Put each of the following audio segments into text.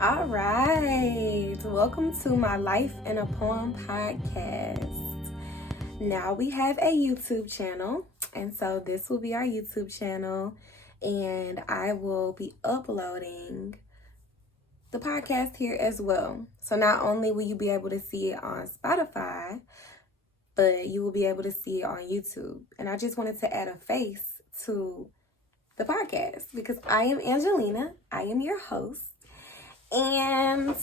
All right, welcome to my Life in a Poem podcast. Now we have a YouTube channel, and so this will be our YouTube channel, and I will be uploading the podcast here as well. So not only will you be able to see it on Spotify, but you will be able to see it on YouTube. And I just wanted to add a face to the podcast because I am Angelina, I am your host. And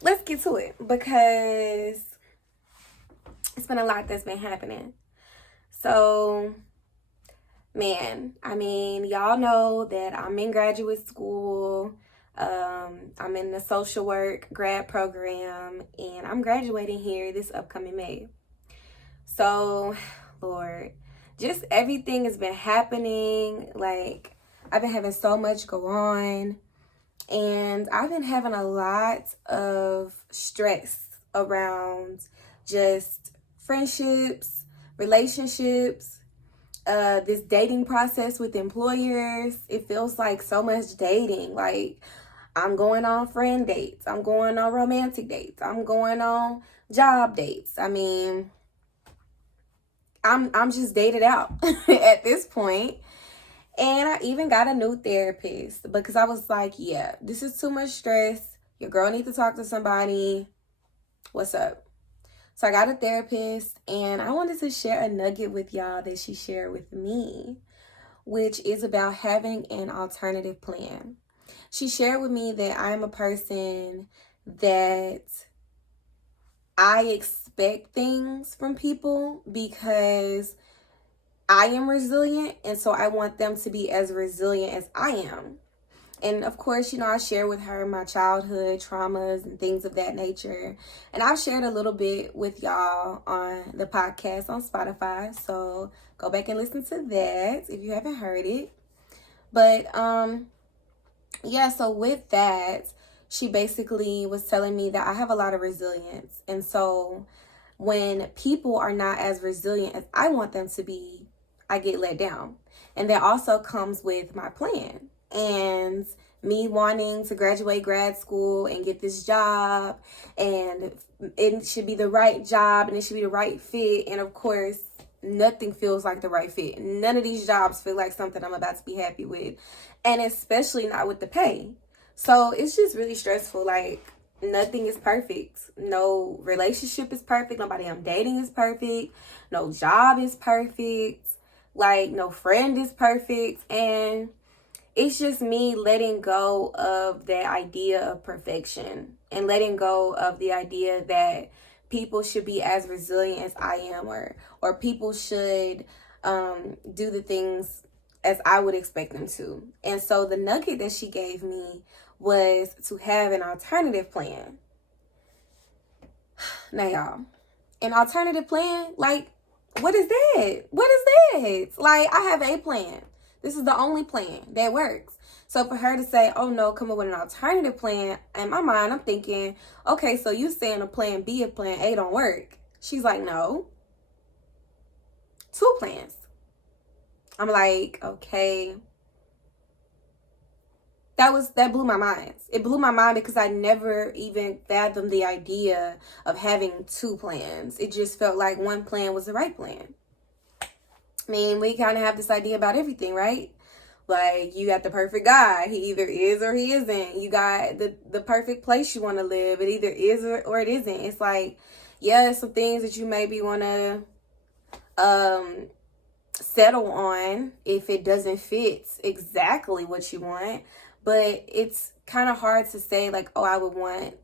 let's get to it because it's been a lot that's been happening. So, y'all know that I'm in graduate school. I'm in the social work grad program, and I'm graduating here this upcoming May. So, Lord, just everything has been happening. Like, I've been having so much go on. And I've been having a lot of stress around just friendships, relationships, this dating process with employers. It feels like so much dating. Like I'm going on friend dates. I'm going on romantic dates. I'm going on job dates. I'm just dated out at this point. And I even got a new therapist because I was like, yeah, this is too much stress. Your girl needs to talk to somebody. What's up? So I got a therapist, and I wanted to share a nugget with y'all that she shared with me, which is about having an alternative plan. She shared with me that I'm a person that I expect things from people because I am resilient, and so I want them to be as resilient as I am. And of course, I share with her my childhood traumas and things of that nature. And I've shared a little bit with y'all on the podcast on Spotify. So go back and listen to that if you haven't heard it. But so with that, she basically was telling me that I have a lot of resilience. And so when people are not as resilient as I want them to be, I get let down. And that also comes with my plan and me wanting to graduate grad school and get this job, and it should be the right job and it should be the right fit. And of course, nothing feels like the right fit. None of these jobs feel like something I'm about to be happy with, and especially not with the pay. So it's just really stressful. Like, nothing is perfect. No relationship is perfect. Nobody I'm dating is perfect. No job is perfect. Like, no friend is perfect. And it's just me letting go of that idea of perfection and letting go of the idea that people should be as resilient as I am, or people should do the things as I would expect them to. And so the nugget that she gave me was to have an alternative plan. Now, y'all, an alternative plan, like, what is that? What is that? Like, I have a plan. This is the only plan that works. So for her to say, oh no, come up with an alternative plan, in my mind, I'm thinking, okay, so you saying a plan B and plan A don't work. She's like, no, 2 plans. I'm like, okay. That blew my mind. It blew my mind because I never even fathomed the idea of having 2 plans. It just felt like one plan was the right plan. We kind of have this idea about everything, right? Like, you got the perfect guy. He either is or he isn't. You got the perfect place you want to live. It either is or it isn't. It's like, yeah, some things that you maybe want to settle on if it doesn't fit exactly what you want. But it's kind of hard to say, like, oh, I would want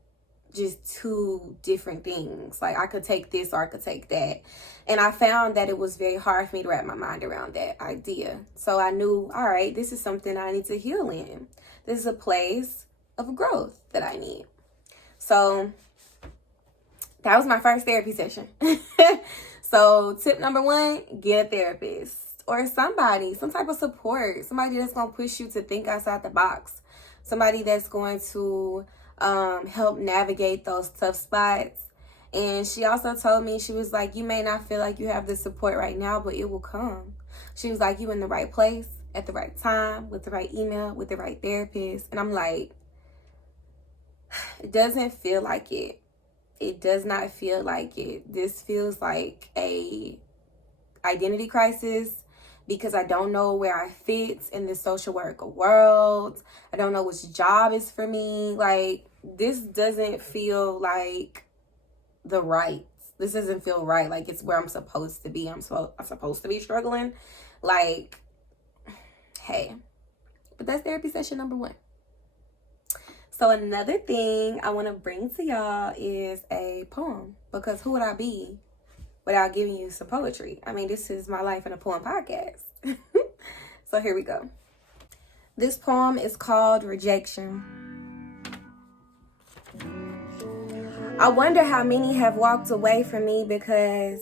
just 2 different things. Like, I could take this or I could take that. And I found that it was very hard for me to wrap my mind around that idea. So I knew, all right, this is something I need to heal in. This is a place of growth that I need. So that was my first therapy session. So tip number 1, get a therapist or somebody, some type of support, somebody that's going to push you to think outside the box, somebody that's going to help navigate those tough spots. And she also told me, she was like, you may not feel like you have the support right now, but it will come. She was like, you in the right place at the right time, with the right email, with the right therapist. And I'm like, it doesn't feel like it. It does not feel like it. This feels like a identity crisis because I don't know where I fit in this social work world. I don't know which job is for me. Like, this doesn't feel like the right. This doesn't feel right. Like, it's where I'm supposed to be. I'm supposed to be struggling. Like, hey. But that's therapy session number 1. So another thing I want to bring to y'all is a poem. Because who would I be without giving you some poetry? I mean, this is my life in a poem podcast. So here we go. This poem is called Rejection. I wonder how many have walked away from me because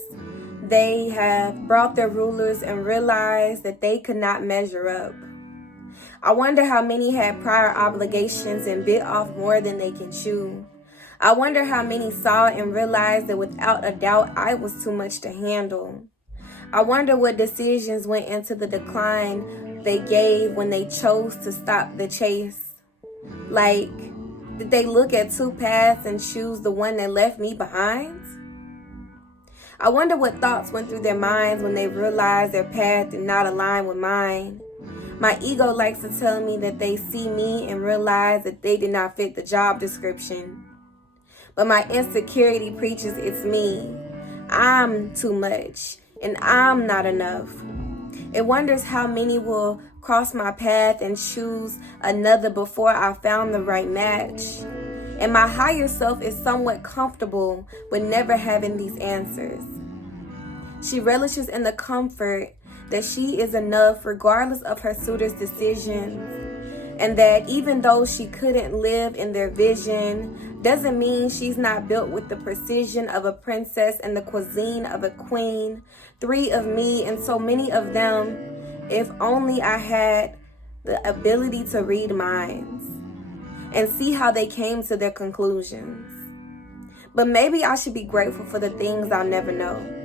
they have brought their rulers and realized that they could not measure up. I wonder how many had prior obligations and bit off more than they can chew. I wonder how many saw and realized that without a doubt I was too much to handle. I wonder what decisions went into the decline they gave when they chose to stop the chase. Like, did they look at 2 paths and choose the one that left me behind? I wonder what thoughts went through their minds when they realized their path did not align with mine. My ego likes to tell me that they see me and realize that they did not fit the job description. But my insecurity preaches it's me. I'm too much, and I'm not enough. It wonders how many will cross my path and choose another before I found the right match. And my higher self is somewhat comfortable with never having these answers. She relishes in the comfort that she is enough regardless of her suitor's decisions, and that even though she couldn't live in their vision, doesn't mean she's not built with the precision of a princess and the cuisine of a queen. 3 of me and so many of them, if only I had the ability to read minds and see how they came to their conclusions. But maybe I should be grateful for the things I'll never know.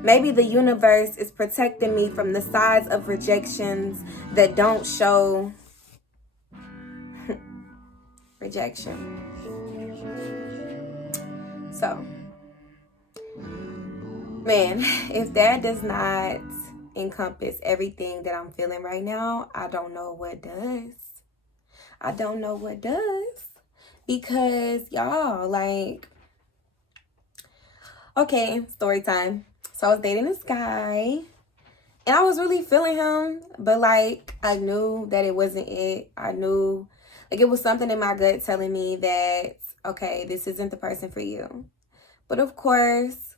Maybe the universe is protecting me from the sides of rejections that don't show. Rejection. So, man, if that does not encompass everything that I'm feeling right now, I don't know what does. I don't know what does. Because, y'all, like, okay, story time. So I was dating this guy, and I was really feeling him, but, like, I knew that it wasn't it. I knew, like, it was something in my gut telling me that, okay, this isn't the person for you. But, of course,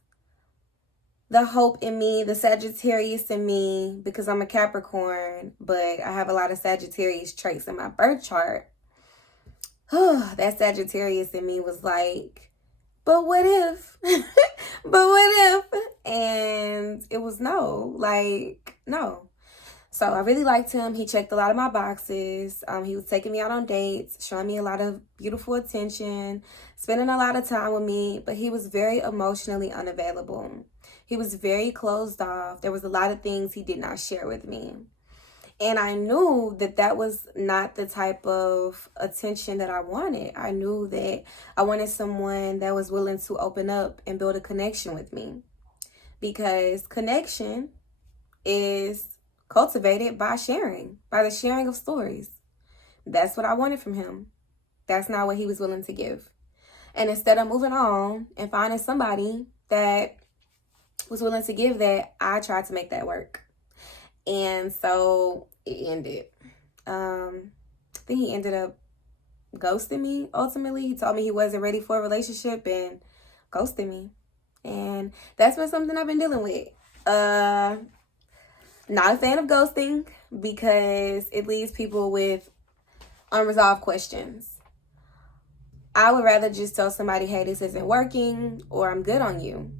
the hope in me, the Sagittarius in me, because I'm a Capricorn, but I have a lot of Sagittarius traits in my birth chart. That Sagittarius in me was like, but what if? But what if? And it was no, like, no. So I really liked him. He checked a lot of my boxes. He was taking me out on dates, showing me a lot of beautiful attention, spending a lot of time with me, but he was very emotionally unavailable. He was very closed off. There was a lot of things he did not share with me. And I knew that that was not the type of attention that I wanted. I knew that I wanted someone that was willing to open up and build a connection with me. Because connection is cultivated by sharing, by the sharing of stories. That's what I wanted from him. That's not what he was willing to give. And instead of moving on and finding somebody that was willing to give that, I tried to make that work. And so it ended. I think he ended up ghosting me ultimately. He told me he wasn't ready for a relationship and ghosted me. And that's been something I've been dealing with. Not a fan of ghosting because it leaves people with unresolved questions. I would rather just tell somebody, hey, this isn't working, or I'm good on you.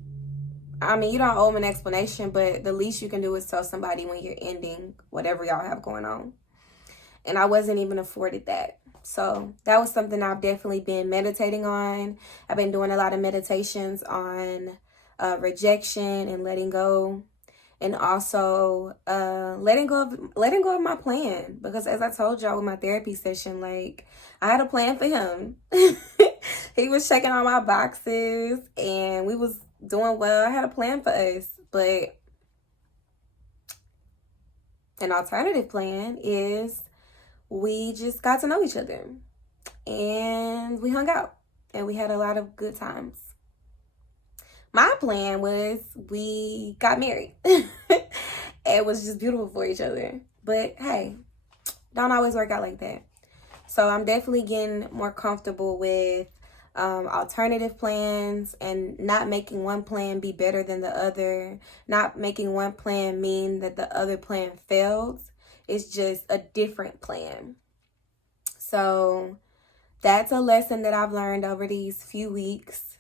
I mean, you don't owe them an explanation, but the least you can do is tell somebody when you're ending whatever y'all have going on. And I wasn't even afforded that. So that was something I've definitely been meditating on. I've been doing a lot of meditations on rejection and letting go. And also letting go of my plan. Because as I told y'all with my therapy session, like, I had a plan for him. He was checking all my boxes and we was doing well. I had a plan for us, but an alternative plan is we just got to know each other and we hung out and we had a lot of good times. My plan was we got married. It was just beautiful for each other. But hey, don't always work out like that. So I'm definitely getting more comfortable with alternative plans and not making one plan be better than the other. Not making one plan mean that the other plan failed. It's just a different plan. So that's a lesson that I've learned over these few weeks.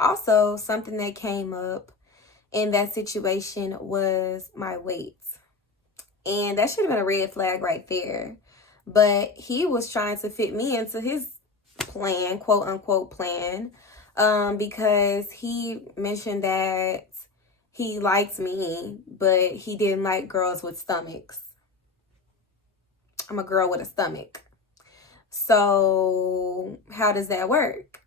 Also, something that came up in that situation was my weight. And that should have been a red flag right there. But he was trying to fit me into his plan, quote unquote plan, because he mentioned that he liked me, but he didn't like girls with stomachs. I'm a girl with a stomach. So how does that work?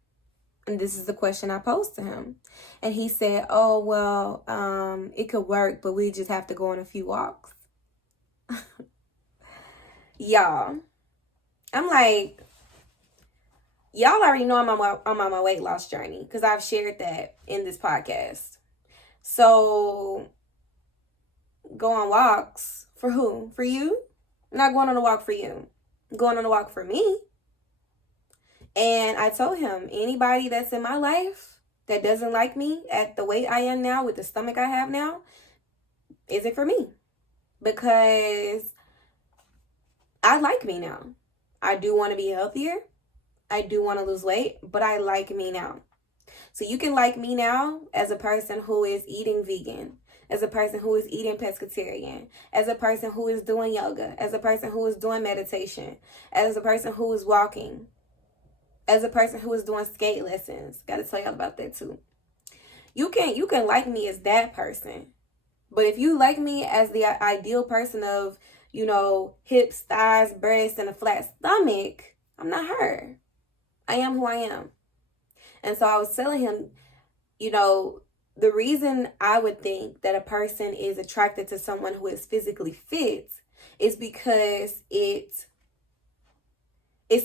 And this is the question I posed to him. And he said, oh, well, it could work, but we just have to go on a few walks. Y'all, I'm like, y'all already know I'm on my weight loss journey because I've shared that in this podcast. So go on walks for who? For you? I'm not going on a walk for you. I'm going on a walk for me. And I told him, anybody that's in my life that doesn't like me at the weight I am now with the stomach I have now isn't for me. Because I like me now. I do want to be healthier. I do want to lose weight, but I like me now. So you can like me now as a person who is eating vegan, as a person who is eating pescatarian, as a person who is doing yoga, as a person who is doing meditation, as a person who is walking, as a person who is doing skate lessons. Got to tell y'all about that too. You can like me as that person. But if you like me as the ideal person of, you know, hips, thighs, breasts, and a flat stomach, I'm not her. I am who I am. And so I was telling him, you know, the reason I would think that a person is attracted to someone who is physically fit is because it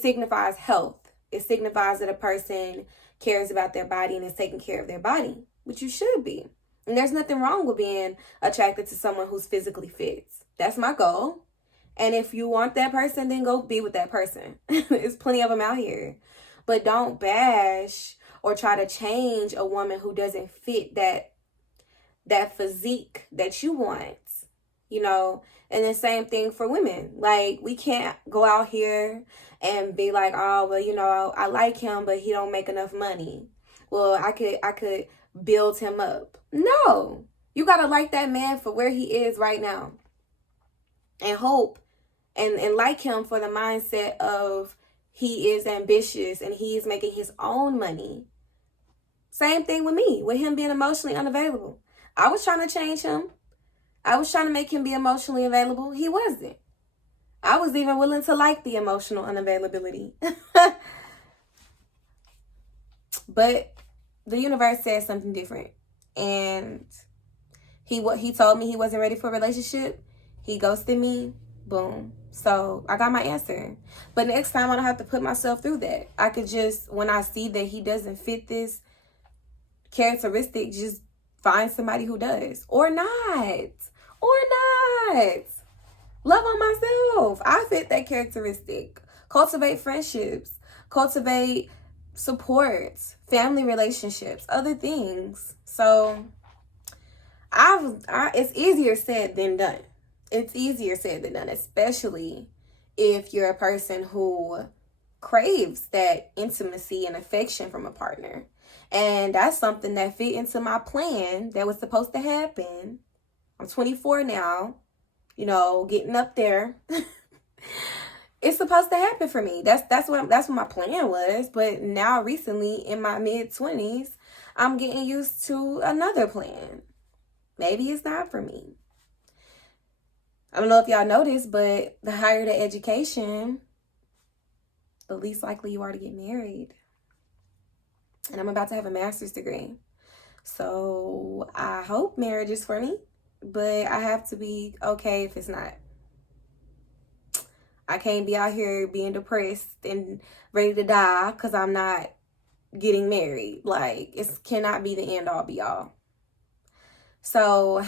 signifies health. It signifies that a person cares about their body and is taking care of their body, which you should be. And there's nothing wrong with being attracted to someone who's physically fit. That's my goal. And if you want that person, then go be with that person. There's plenty of them out here. But don't bash or try to change a woman who doesn't fit that physique that you want, you know. And the same thing for women. Like, we can't go out here and be like, oh, well, you know, I like him, but he don't make enough money. Well, I could build him up. No, you got to like that man for where he is right now. And hope and like him for the mindset of he is ambitious and he is making his own money. Same thing with me, with him being emotionally unavailable. I was trying to change him. I was trying to make him be emotionally available. He wasn't. I was even willing to like the emotional unavailability. But the universe said something different. And he told me he wasn't ready for a relationship. He ghosted me. Boom. So I got my answer. But next time I don't have to put myself through that. I could just, when I see that he doesn't fit this characteristic, just find somebody who does. Or not. Love on myself. I fit that characteristic. Cultivate friendships. Cultivate support. Family relationships. Other things. So it's easier said than done. It's easier said than done, especially if you're a person who craves that intimacy and affection from a partner. And that's something that fit into my plan that was supposed to happen. I'm 24 now, you know, getting up there. It's supposed to happen for me. That's what my plan was. But now recently in my mid-20s, I'm getting used to another plan. Maybe it's not for me. I don't know if y'all noticed, but the higher the education, the least likely you are to get married. and I'm about to have a master's degree. So I hope marriage is for me, but I have to be okay if it's not. I can't be out here being depressed and ready to die because I'm not getting married. Like, it cannot be the end all be all. So,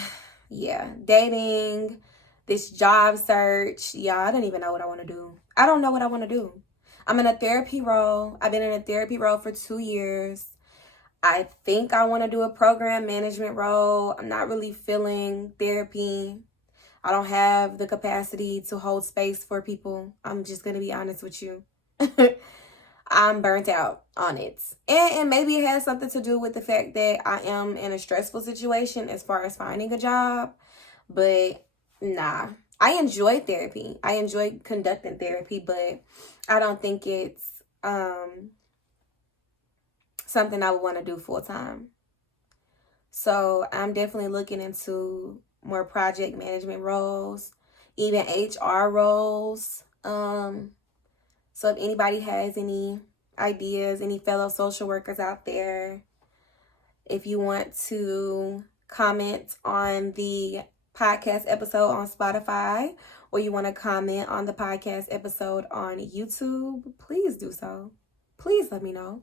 yeah, dating, this job search. Yeah, I don't even know what I want to do. I don't know what I want to do. I'm in a therapy role. I've been in a therapy role for 2 years. I think I want to do a program management role. I'm not really feeling therapy. I don't have the capacity to hold space for people. I'm just going to be honest with you. I'm burnt out on it. And maybe it has something to do with the fact that I am in a stressful situation as far as finding a job. But nah, I enjoy therapy. I enjoy conducting therapy, but I don't think it's something I would want to do full time. So I'm definitely looking into more project management roles, even HR roles. So if anybody has any ideas, any fellow social workers out there, if you want to comment on the podcast episode on Spotify, or you want to comment on the podcast episode on YouTube, please do so. Please let me know.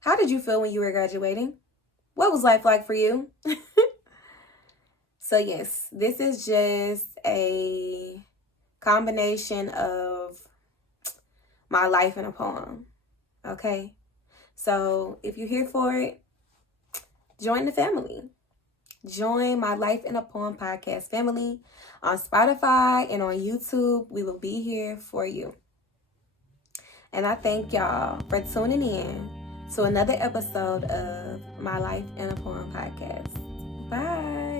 How did you feel when you were graduating? What was life like for you? So yes, this is just a combination of my life in a poem. Okay? So if you're here for it, join the family. Join my Life in a Poem podcast family on Spotify and on YouTube. We will be here for you. And I thank y'all for tuning in to another episode of my Life in a Poem podcast. Bye.